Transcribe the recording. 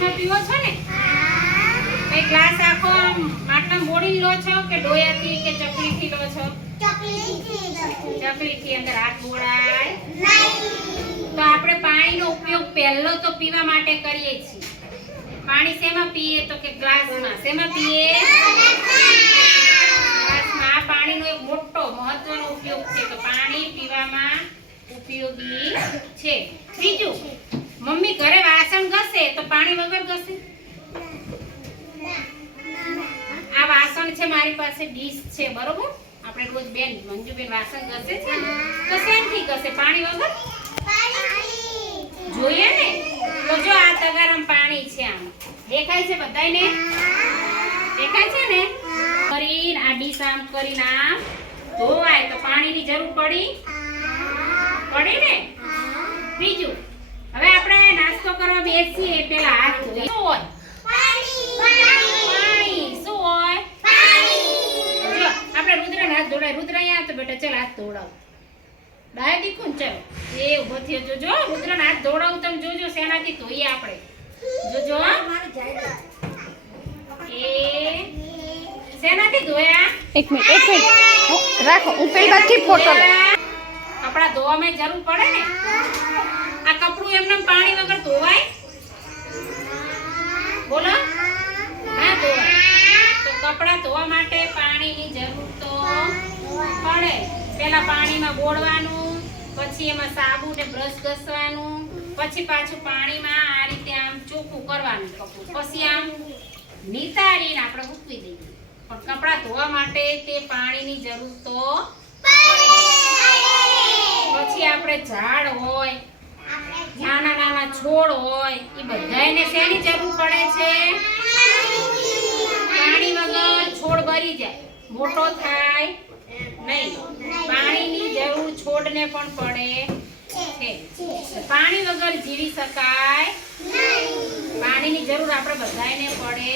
ગ્લાસમાં પીવો છો ને? કઈ ગ્લાસ આખો માટલા મોડી લો છો કે ડોયાથી કે ચકલીથી લો છો? ચકલીથી અંદર હાથ બોળાય તો આપણે પાણીનો ઉપયોગ પહેલો તો પીવા માટે કરીએ છીએ. પાણી શેમાં પીએ? તો કે ગ્લાસમાં શેમાં પીએ? ગ્લાસમાં આ પાણીનો એક મોટો મહત્વનો ઉપયોગ છે. તો પાણી પીવામાં ઉપયોગી છે. ત્રીજું મમ્મી ઘરે વાસણ પાણી વગર ઘસે? આ વાસણ છે મારી પાસે, ડીશ છે, બરોબર? આપણે રોજ બેન, મંજુબેન વાસણ ઘસે છે તો શેનથી ઘસે? પાણી વગર? જોઈએ ને? તો જો આ તગારામાં પાણી છે આમ. દેખાય છે બધાયને? દેખાય છે ને? કરીને આ ડીશ આમ કરીને આમ ધોવાય. તો પાણીની જરૂર પડી? પડી ને? બીજું? બેસીએ એ હાથ ધોઈએ શું હોય પાણી શું હોય જો આપણે રુદ્રને હાથ ધોડાય રુદ્ર અહીંયા તો બેટા ચાલ હાથ ધોડાવ ડાય દીકું ને એ ઊભો થયો. જોજો રુદ્રને હાથ ધોડાવું તમે જોજો શેનાથી ધોઈએ આપણે. જોજો એ. શેનાથી ધોયા? એક મિનિટ એક મિનિટ. હું- રાખો હું પેલી ફોટો કપડા ધોવામાં જરૂર પડે ને. આ કપડું એમને પાણી વગર ધોવાય? બોલો? ના ધોવાય તો કપડા ધોવા માટે પાણીની જરૂર તો પડે. પહેલા પાણીમાં બોળવાનું પછી એમાં સાબુ ને બ્રશ ઘસવાનું પછી પાછું પાણીમાં આ રીતે આમ ચોખ્ખું કરવાનું કપડું. પછી આમ નિતારીને આપણે મૂકી દઈએ. પણ કપડા ધોવા માટે તે પાણીની જરૂર તો પછી આપણે ઝાડ હોય નાના છોડ હોય, એ બધાયને શેની જરૂર પડે છે? પાણી વગર છોડ બરી જાય. મોટો થાય નહીં. પાણીની જરૂર છોડને પણ પડે પાણી વગર જીવી શકાય પાણીની જરૂર આપણે બધાયને પડે